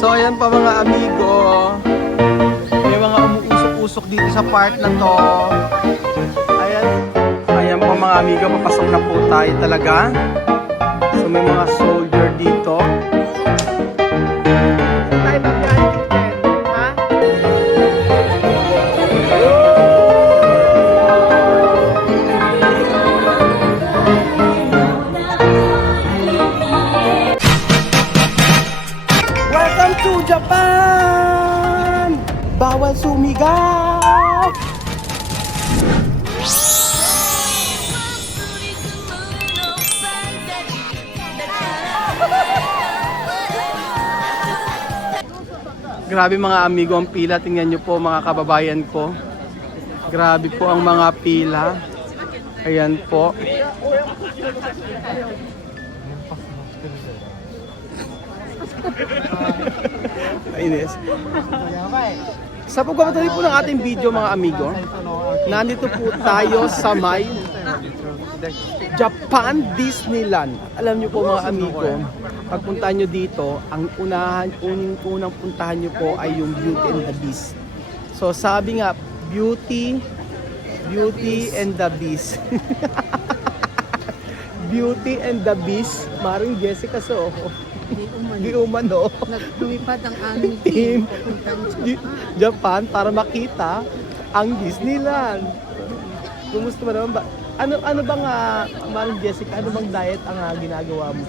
So ayan pa mga amigo. May mga umuusok-usok dito sa part na to. Ayan. Ayan pa mga amigo, papasok na po tayo talaga. So may mga soldier dito. Tayo ba ha? Welcome to Japan! Bawal sumigaw! Grabe mga amigo ang pila. Tingnan nyo po mga kababayan ko. Grabe po ang mga pila. Ayan po. Ainis. Sa pagpapatuloy po ng ating video mga amigo, nandito po tayo sa may Japan Disneyland. Alam nyo po mga amigo, pagpunta nyo dito, ang unang puntahan nyo po ay yung Beauty and the Beast. So sabi nga, Beauty and the Beast. Beauty and the Beast, Maring Jessica Soho. Di umano. Naglumipat ang aming Team papuntang Japan para makita ang Disneyland. Kumusta ba naman ba? Ano bang Maring Jessica, ano bang diet ang ginagawa mo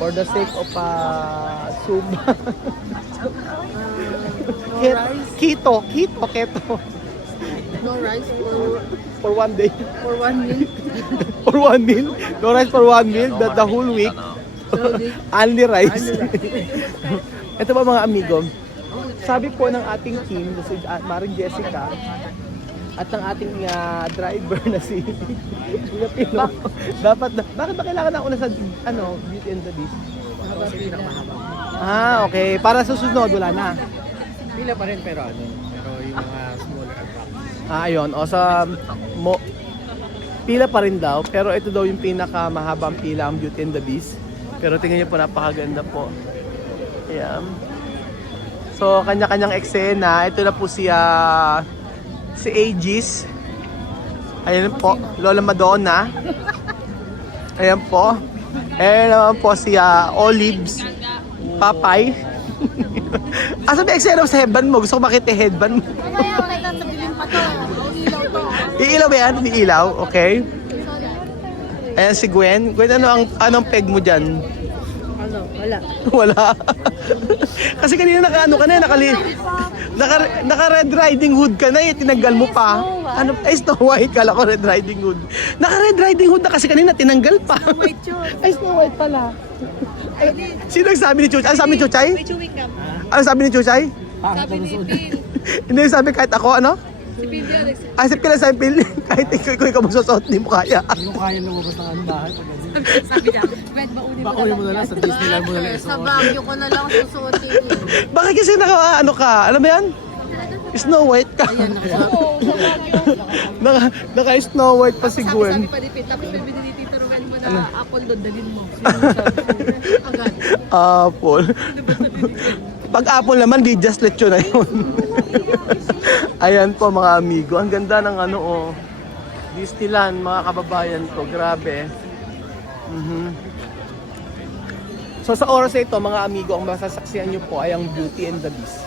for the sake of Zumba? no rice. Keto. No rice For one day. for 1 meal. For one meal. No rice for one meal. The whole week. Only rice. Ito ba mga amigo? Sabi po ng ating team, si Maring Jessica, at ng ating driver na si Pino, bakit ba kailangan ako na sa Beauty and the Beast? Okay. Para sa susunod, wala na. Pila pa rin pero yung mga smaller attractions. Ayun. O sa pila pa rin daw, pero ito daw yung pinakamahabang pila ang Beauty and the Beast. Pero tingnan niyo po, napakaganda po. Ayan. So, kanya-kanyang eksena. Ito na po si Aegis. Ayan po, Lola Madonna. Ayan po. Ayan naman po si Olives. Papay. Asa ba eksena sa headband mo? Gusto ko makita yung headband mo. Kaya wala sa bilin pa to. Ilaw to. Iilaw ba yan? Iilaw? Okay. Ayan si Gwen. Gwen, anong peg mo dyan? Wala. Wala. Kasi kanina naka Red Riding Hood ka na eh, tinanggal mo pa. Snow White, kala ko Red Riding Hood. Naka Red Riding Hood na kasi kanina tinanggal pa. White yun. Snow White pala. Sino nagsabi ni Chuchay? Ano sabi ni Chuchay? May chewing gum. Ano sabi ni Chuchay? Sabi ni Phil. Hindi yung sabi kahit ako, ano? Si Phil yun. Asip ka lang sa Phil, kahit ikaw magsusot, hindi mo kaya. Hindi mo kaya lumabas ng ang bahay. Sabi niya, Fred, baunin mo Bakunin mo na lang sa Disneyland mo na lang. Sa Baguio ko na lang susuotin. Bakit kasi ka? Alam mo yan? Snow White ka. Ayan ako. Naka Snow White pa si Gwen. Sabi pa ni Phil, tapos may binili Tita Roel mo na apple doon, dalhin mo. Agad. Apple. Pag apple naman, di just let yun na yun. Ayan po mga amigo. Ang ganda ng Disneyland, mga kababayan ko. Grabe. So sa oras na ito, mga amigo, ang masasaksihan nyo po ay ang Beauty and the Beast.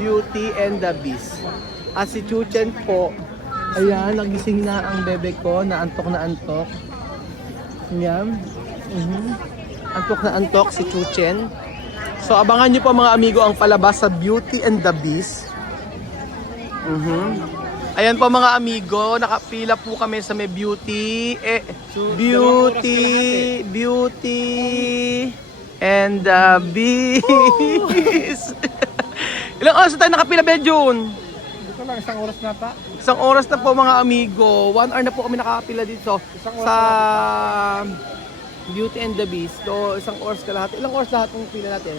Beauty and the Beast. At si Chuchen po, ayan, nagising na ang bebe ko, naantok na antok. Ayan. Antok na antok si Chuchen. So abangan nyo po mga amigo ang palabas sa Beauty and the Beast. Ayan po mga amigo, nakapila po kami sa may Beauty and the Beast. Ilang oras na tayo nakapila, Benjun? Dito lang, isang oras na pa. Isang oras na po mga amigo. 1 hour na po kami nakakapila dito sa Beauty and the Beast. So, isang oras ka lahat. Ilang oras lahat ng pila natin?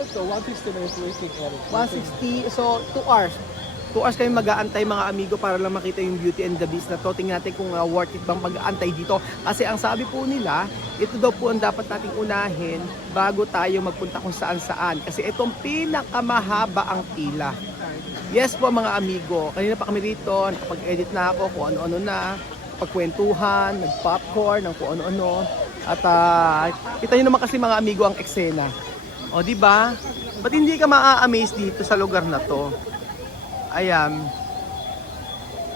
Ito, 160 minutes waiting for it. 160. So, 2 hours. 2 hours kami mag-aantay mga amigo para lang makita yung Beauty and the Beast na to. Tingnan natin kung worth it bang mag-aantay dito. Kasi ang sabi po nila, ito daw po ang dapat nating unahin bago tayo magpunta kung saan-saan. Kasi itong pinakamahaba ang pila. Yes po mga amigo, kanina pa kami rito, nakapag-edit na ako kung ano-ano na, pagkwentuhan, nag-popcorn, ng kung ano-ano. At kita nyo naman kasi mga amigo ang eksena. O di ba? Ba't hindi ka maa-amaze dito sa lugar na to? Ayan.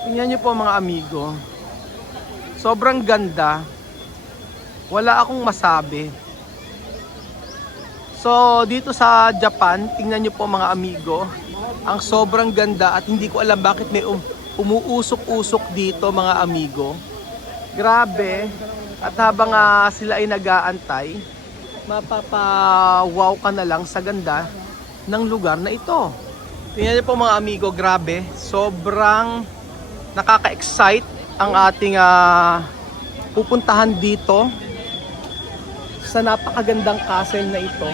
Tingnan nyo po mga amigo. Sobrang ganda. Wala akong masabi. So dito sa Japan, tingnan nyo po mga amigo. Ang sobrang ganda at hindi ko alam bakit may umuusok-usok dito mga amigo. Grabe. At habang sila ay nag-aantay, mapapawaw ka na lang sa ganda ng lugar na ito. Tingnan niyo po mga amigo, grabe. Sobrang nakaka-excite ang ating pupuntahan dito sa napakagandang castle na ito.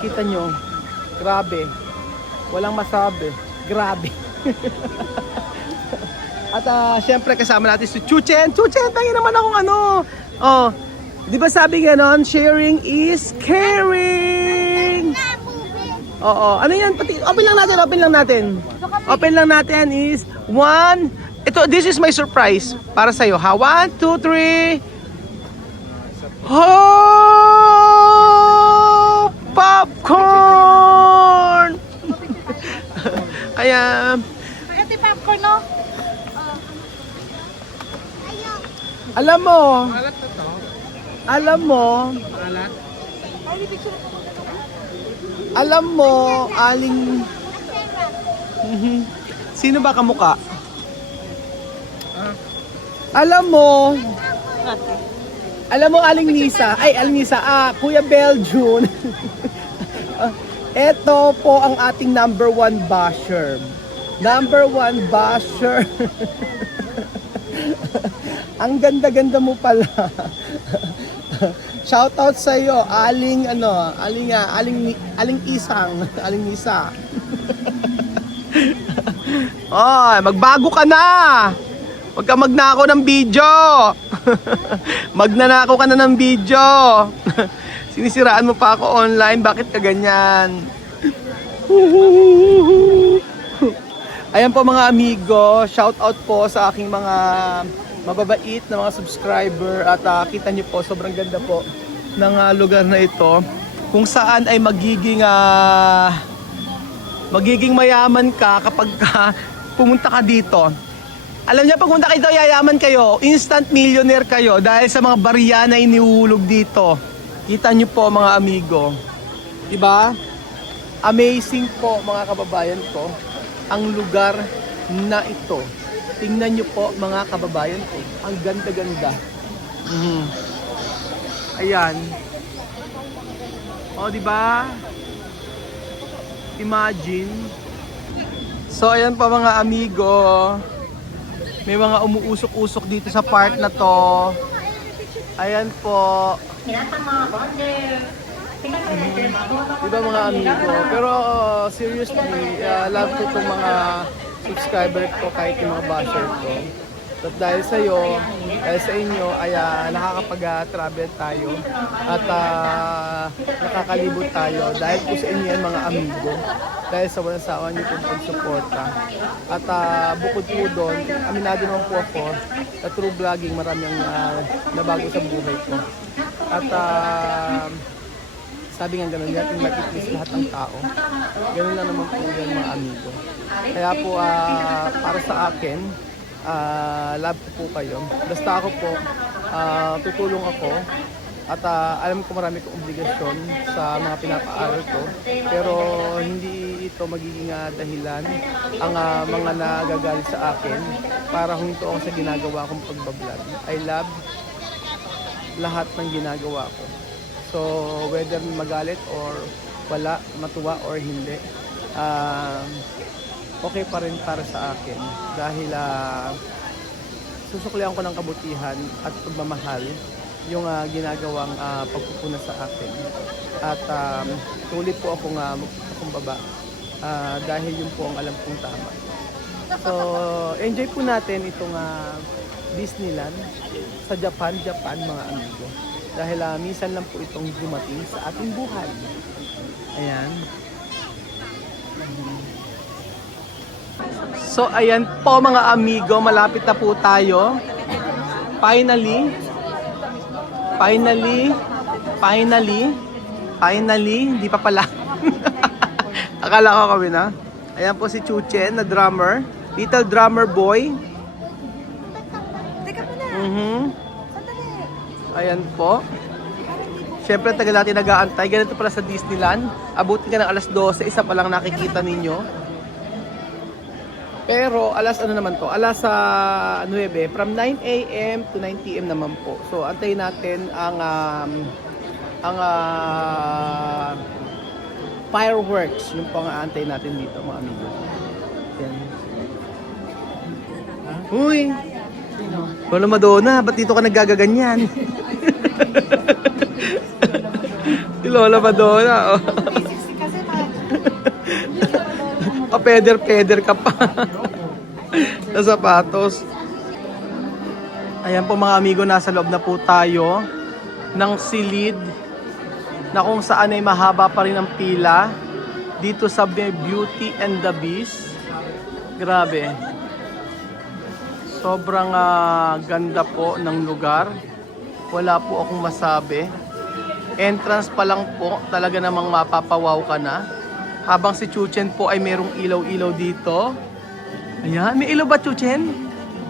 Kita nyo, grabe. Walang masabi. Grabe. At syempre kasama natin si Chuchen. Chuchen, tangin naman akong ano. Oh, di ba sabi ganon, sharing is caring. Oo, ano yan? Pati, open lang natin. Open lang natin is one. This is my surprise para sa'yo. Ha? 1, 2, 3. Oh! Popcorn! Ayan. Ito yung popcorn, no? Alam mo, Malat na to. Malat. Ay, may picture ko. alam mo, aling... Sino ba kamuka? Alam mo, Aling Nisa. Kuya Beljun. Ito po ang ating number 1 basher. Ang ganda-ganda mo pala. Shoutout sa iyo, Aling Nisa. Oy, magbago ka na. Huwag ka magnakaw ng video. Magnanakaw ka na ng video. Sinisiraan mo pa ako online, bakit ka ganyan? Ayan po mga amigo, shoutout po sa aking mga mababait na mga subscriber at kita nyo po sobrang ganda po ng lugar na ito kung saan ay magiging mayaman ka kapag pumunta ka dito. Alam niyo pag pumunta kayo yayaman kayo, instant millionaire kayo dahil sa mga barya na inihuhulog dito. Kita nyo po mga amigo, diba? Amazing po mga kababayan ko ang lugar na ito. Tingnan nyo po mga kababayan ko. Ang ganda-ganda. Ayan. O, diba? Imagine. So, ayan pa mga amigo. May mga umuusok-usok dito sa part na to. Ayan po. Diba mga amigo? Pero seriously, love ko itong mga subscriber ko kahit yung mga basher ko. At dahil sa inyo ay nakakapag-travel tayo at nakakalibot tayo dahil po sa inyo yan mga amigo. Dahil sa walang sawa niyo pong pagsuporta. At bukod po doon, aminado naman po ako sa true vlogging marami ang nabago sa buhay ko. At sabi nga gano'n, natin mag-please lahat ng tao. Gano'n lang naman po yan mga amigo. Kaya po para sa akin, love ko po kayo. Basta ako po, tutulong ako. At alam ko marami kong obligasyon sa mga pinapaaral ko. Pero hindi ito magiging dahilan ang mga nagagalit sa akin para huminto ako sa ginagawa kong pagbablog. I love lahat ng ginagawa ko. So whether magalit or wala, matuwa or hindi, okay pa rin para sa akin dahil susuklian ko ng kabutihan at pagmamahal yung ginagawang pagpupuna sa akin. At tuloy po akong magpakumbaba dahil yun po ang alam kong tama. So, enjoy po natin itong Disneyland sa Japan, mga amigo. Dahil minsan lang po itong dumating sa ating buhay. Ayan. So, ayan po mga amigo, malapit na po tayo. Finally, hindi pa pala. Akala ko kami na. Ayan po si Chuchen na drummer. Little drummer boy. Teka muna. Sandali. Ayan po. Siyempre tagal natin nag-aantay. Ganito pala sa Disneyland. Abutin ka ng alas 12. Isa pa lang nakikita ninyo. Pero alas ano naman to? Alas 9. From 9 a.m. to 9 p.m. naman po. So antayin natin ang fireworks. Yung po ang aantayin natin dito mga amigo. Yan. Uy! Lola Madonna, ba't dito ka naggagaganyan? Si Lola Madonna, oh. Peder ka pa. Sa sapatos. Ayan po mga amigo, nasa loob na po tayo ng silid na kung saan ay mahaba pa rin ang pila dito sa Beauty and the Beast. Grabe. Sobrang ganda po ng lugar. Wala po akong masabi. Entrance pa lang po, talaga namang mapapawaw ka na. Habang si Chuchen po ay merong ilaw-ilaw dito. Ayan, may ilaw ba Chuchen?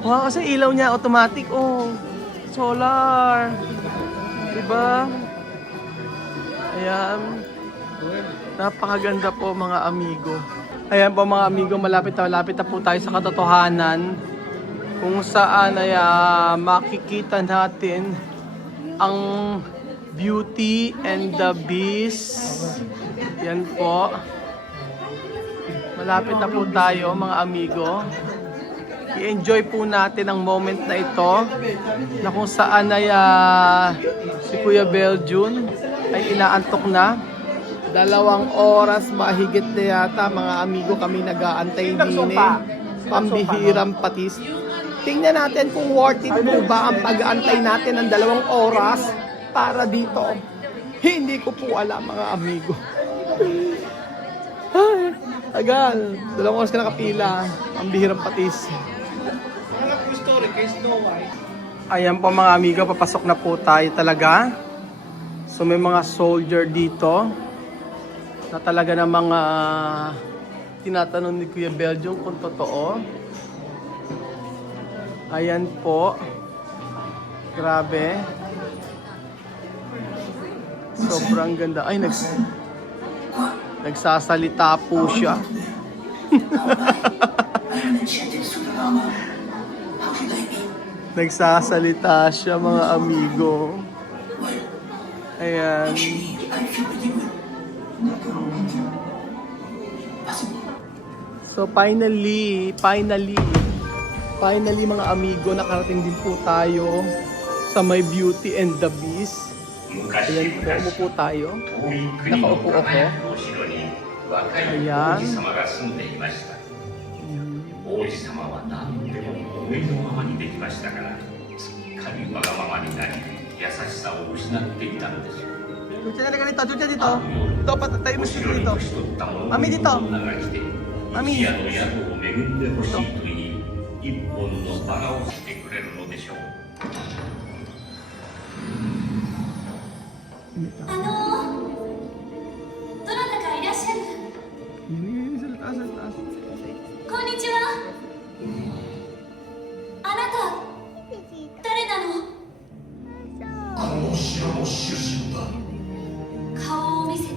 Wow, kasi ilaw niya automatic. Oh, solar. Diba? Ayan. Napakaganda po mga amigo. Ayan po mga amigo, malapit na po tayo sa katotohanan. Kung saan ay makikita natin ang Beauty and the Beast. Yan po. Malapit na po tayo mga amigo. I-enjoy po natin ang moment na ito na kung saan ay si Kuya Beljun ay inaantok na. 2 oras mahigit na yata mga amigo kami nag-aantay din pambihirang patis. Tingnan natin kung worth it po ba ang pag-aantay natin ng 2 oras para dito. Hindi ko po alam mga amigo. Ay, tagal. 2 oras ka nakapila. Pambihirang patis. Ayan po mga amigo, papasok na po tayo talaga. So may mga soldier dito na talaga namang tinatanong ni Kuya Beljun kung totoo. Ayan po. Grabe. Sobrang ganda. Ay, nagsasalita po siya. Nagsasalita siya mga amigo. Ayan. So finally mga amigo, nakarating din po tayo sa may Beauty and the Beast. Ayan po, umupo tayo. Nakaupo ako. Ayan. Chucha, talaga dito. Chucha, dito. Dito, patatayo mo siya dito. Mami, dito. Mami. Dito. 一本のバラをしてくれるのでしょう。どなたかいらっしゃる。こんにちは。あなた誰なの？この城の主人だ。顔を見せて。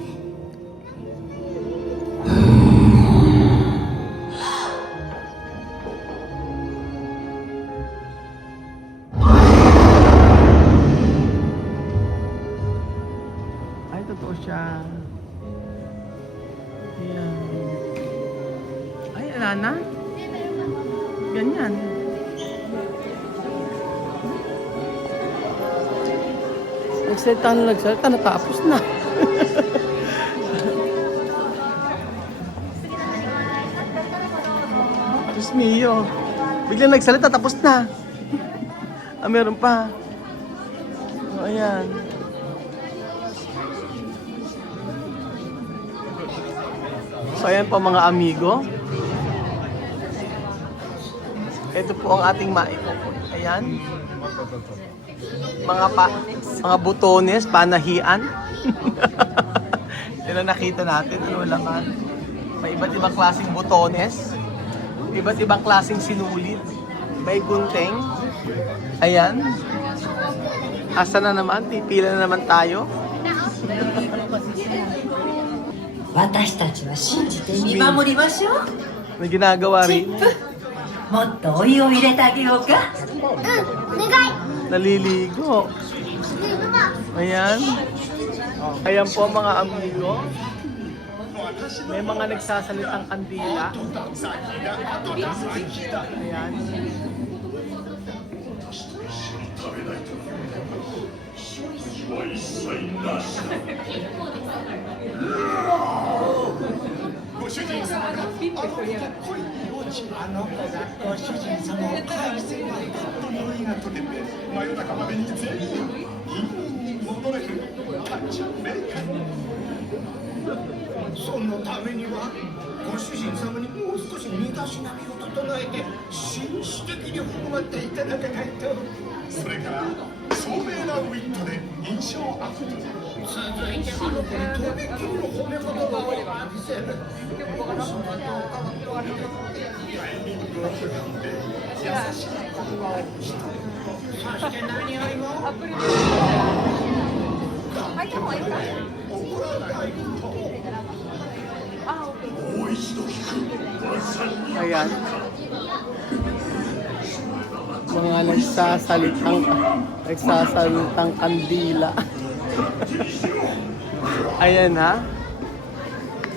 Totoo siya. Ayan. Ay, ala na. Ganyan. Nagsalita, natapos na. Diyos mio. Biglang nagsalita, tapos na. Meron pa. O, ayan. So, ayan po mga amigo. Ito po ang ating ayan. Mga butones, panahian. Yan ang nakita natin. Ano laman? May iba't ibang klaseng butones. Iba't ibang klaseng sinulit. May gunting. Ayan. Asa na naman? Pipila na naman tayo. 私たちは信じて見守りましょう。 May ginagawa rin. もっとお湯を入れてあげようか。 Naliligo. Ayan. Ayan po mga amigo. May mga nagsasalitang kandila. Ayan. Ayan. Mga nagsasalitang kandila. Ayan ha.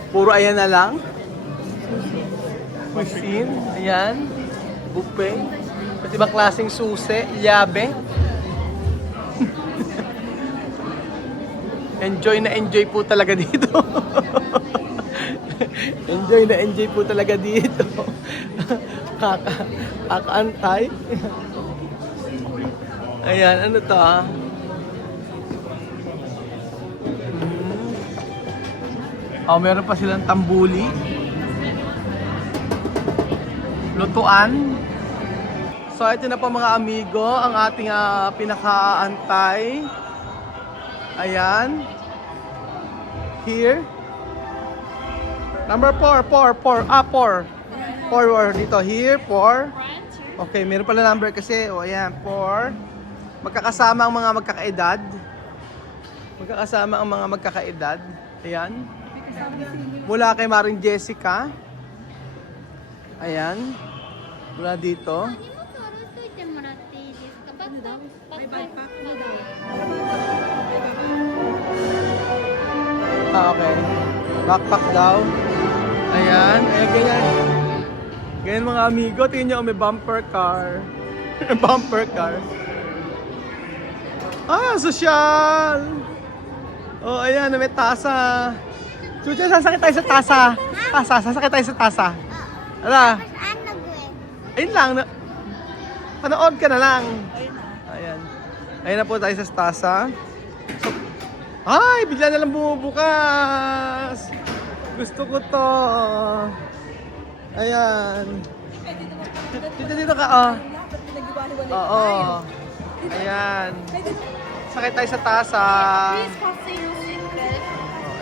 Puro ayan na lang. Cuisine. Ayan. Buffet. At ibang klaseng susi. Yabe. Enjoy na enjoy po talaga dito. Enjoy na enjoy po talaga dito. Kakaantay. Ayan, ano to ah? Oh, meron pa silang tambuli. Lutuan. So, ito na po mga amigo, ang ating pinakaantay. Ayan. Here. Number 4. 4 dito. Here, 4. Okay, meron pala number kasi. O, ayan, 4. Magkakasama ang mga magkakaedad. Magkakasama ang mga magkakaedad. Ayan. Mula kay Maring Jessica. Ayan. Mula dito. Okay. Backpack daw. Ayan. Ayan, ganyan. Ganyan mga amigo. Tingnan nyo, may bumper car. Bumper car. Sosyal! Oh, ayan. May tasa. Chucha, sasakit tayo sa tasa. Sasakit tayo sa tasa. Ala. Ayun lang. Panood ka na lang. Ayan. Ayan na po tayo sa tasa. Ay, bigla na lang bumubukas. Gusto ko to. Ayan. Dito ka, oh. Oo. Ayan. Sakay tayo sa tasa. Oh,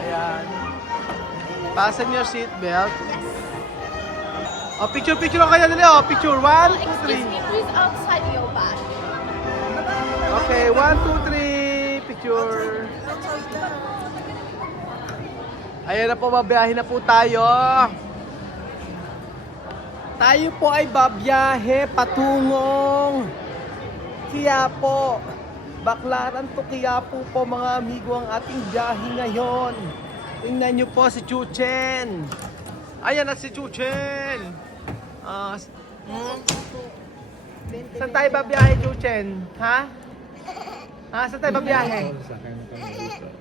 ayan. Fasten your seatbelt. Oh, picture lang kayo dali, oh. Picture. 1, 2, 3. Please outside your bag. Okay, 1, 2, 3. Picture. Ayan na po, babiyahe na po tayo. Tayo po ay babiyahe patungong Quiapo. Baclaran to Quiapo po mga amigo ang ating biyahe ngayon. Tingnan nyo po si Chuchen. Ayan na si Chuchen. Saan tayo babiyahe, Chuchen? Ha? Saan tayo babiyahe?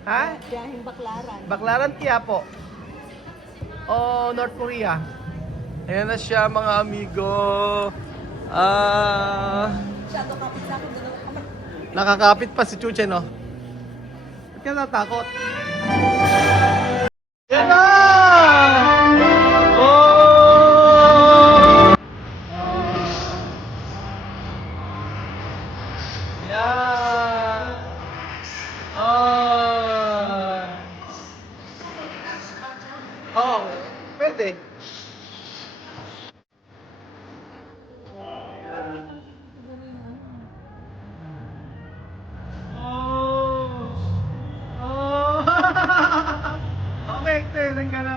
Ha? Biyaheng Baclaran. Baclaran, Quiapo. O North Korea? Ayan na siya mga amigo. Nakakapit pa si Chuche, no? Ba't ka natakot? Yan na! Oh! Yan! Oh! Oh, pwede. Oh! Oh! Okay, tingnan ka na.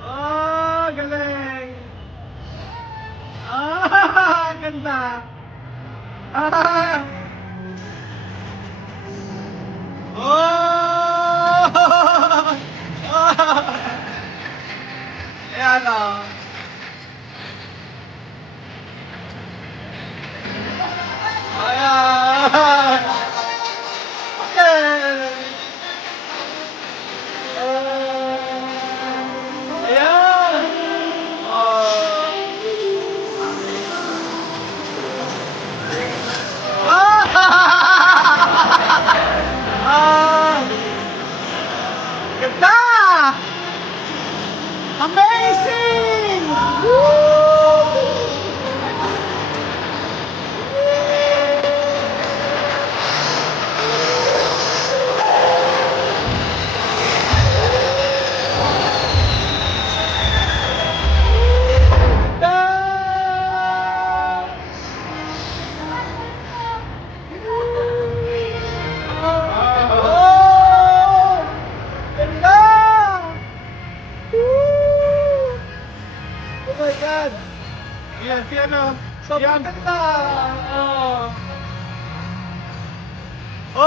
Oh, galing. Ah, ganda. Ah! Oh! Ah! Ayan o. Ayan! Okay! Ayan! Oh! Ah! Ganda! Amazing! Woo! Oh! Ganda! Woo! Oh my God! Yan, si ano? Sobrang ganda! Oh! Oh!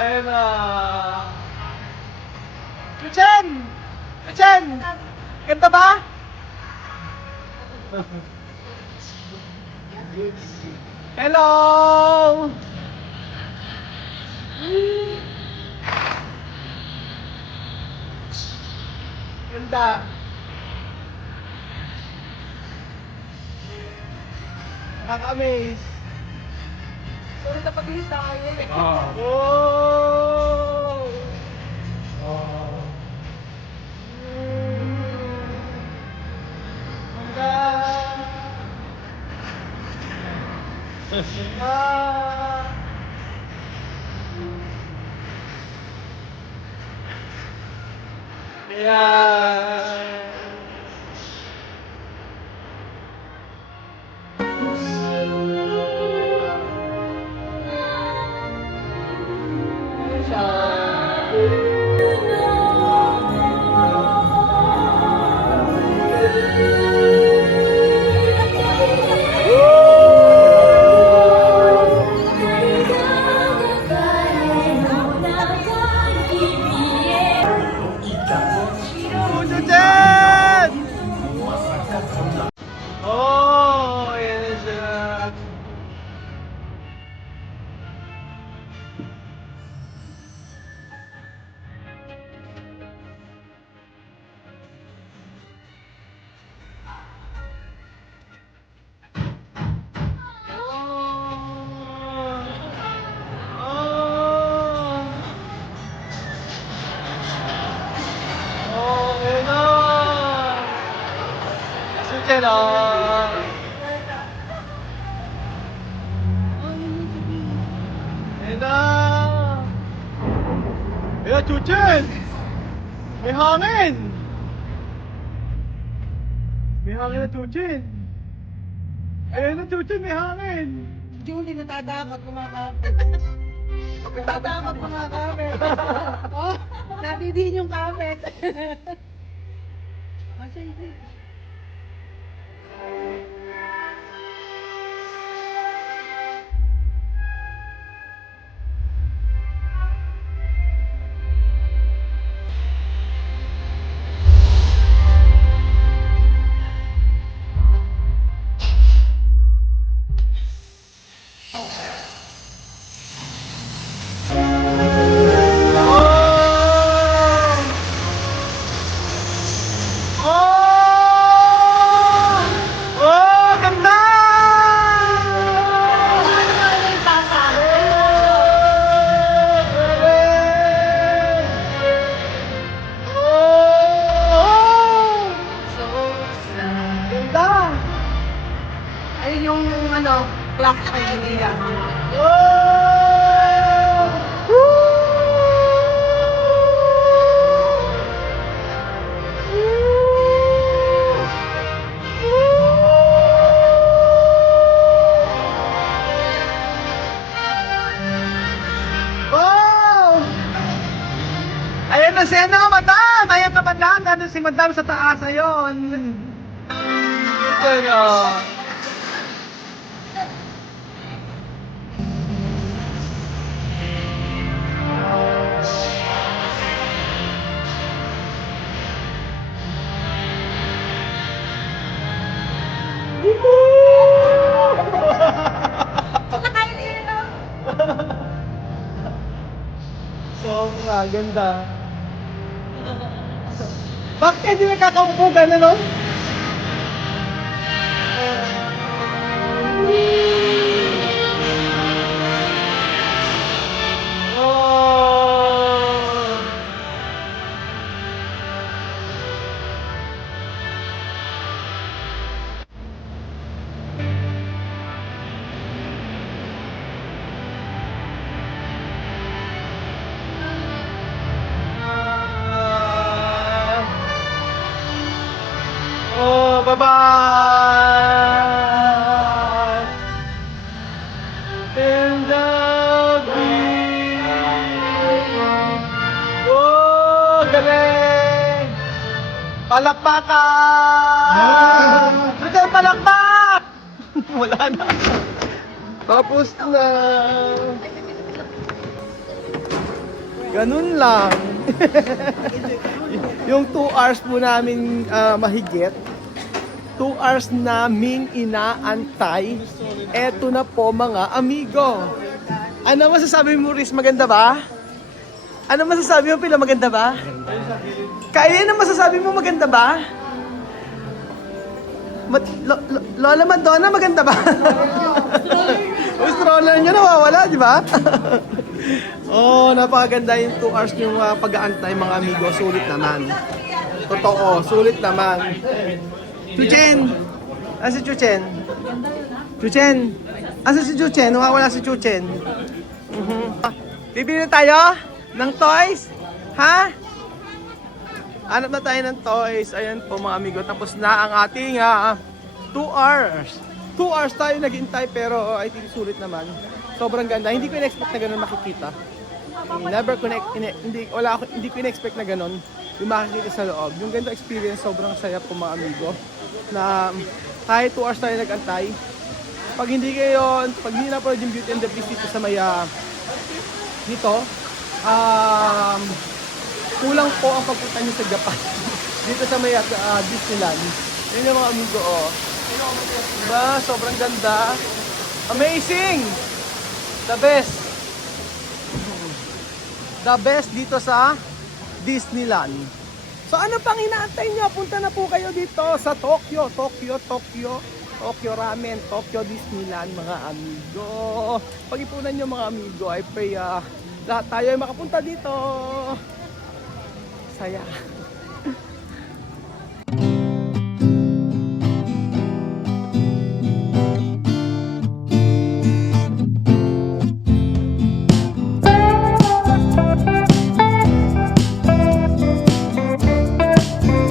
Ayan na! Luchen! Luchen! Ganda ba? Hello! Ganda! Nakaka-amaze! Sorry na paghihita tayo eh. Oh! Ganda! Ah! Ayan! Chuchen! Oh, ayan na siya. Oh, ayan na. Chuchen, oh. Ayan na. Ayan, Chuchen! May hangin! May hangin na, Chuchen! Ayan na, Chuchen, may hangin! Julie, natadamag kumakapit. Natadamag kumakapit. Oh, natidin yung kapit. Masya hindi. Iya. Oh! Wow! Ayan na si ano, madam! Ayan na madam! Nandun si madam sa taas, ayun! Ito na. So, ganda. Bakit hindi nakakaupugan, ano? Oh! Oh, bye-bye! In the beat! Oh, galing! Palakpakan! Ito, palakpak! Wala na. Tapos na. Ganun lang. Yung 2 hours po namin mahigit. 2 hours namin inaantay. Eto na po mga amigo. Ano masasabi mo, Riz? Maganda ba? Ano masasabi mo, Pila? Maganda ba? Kaya ano masasabi mo, maganda ba? Lola Madonna, maganda ba? Yung stroller nyo nawawala, di ba? Oh, napakaganda yung 2 hours yung pag-aantay, mga amigo. Sulit naman. Totoo, sulit naman. Chuchen! Ano si Chuchen? Chuchen! Ano si Chuchen? Nawawala si Chuchen. Bibili na tayo ng toys? Ha? Hanap na tayo ng toys. Ayan po mga amigo. Tapos na ang ating 2 hours. 2 hours tayo naghintay pero I think sulit naman. Sobrang ganda. Hindi ko in-expect na ganun makikita. Hindi ko in-expect na ganun yung makikita sa loob. Yung ganda experience, sobrang saya po mga amigo. Na kahit 2 hours tayo nag-antay. Pag hindi na-upload yung Beauty and the Beast dito sa maya dito, kulang po ang pagpunta nyo sa Japan. Dito sa may Disneyland. Yun yung mga amigo, oh. Diba? Sobrang ganda. Amazing! The best. The best dito sa Disneyland. So ano pang inaantay nyo? Punta na po kayo dito sa Tokyo Ramen, Tokyo Disneyland, mga amigo. Pag-ipunan nyo mga amigo, I pray lahat tayo ay makapunta dito. Saya.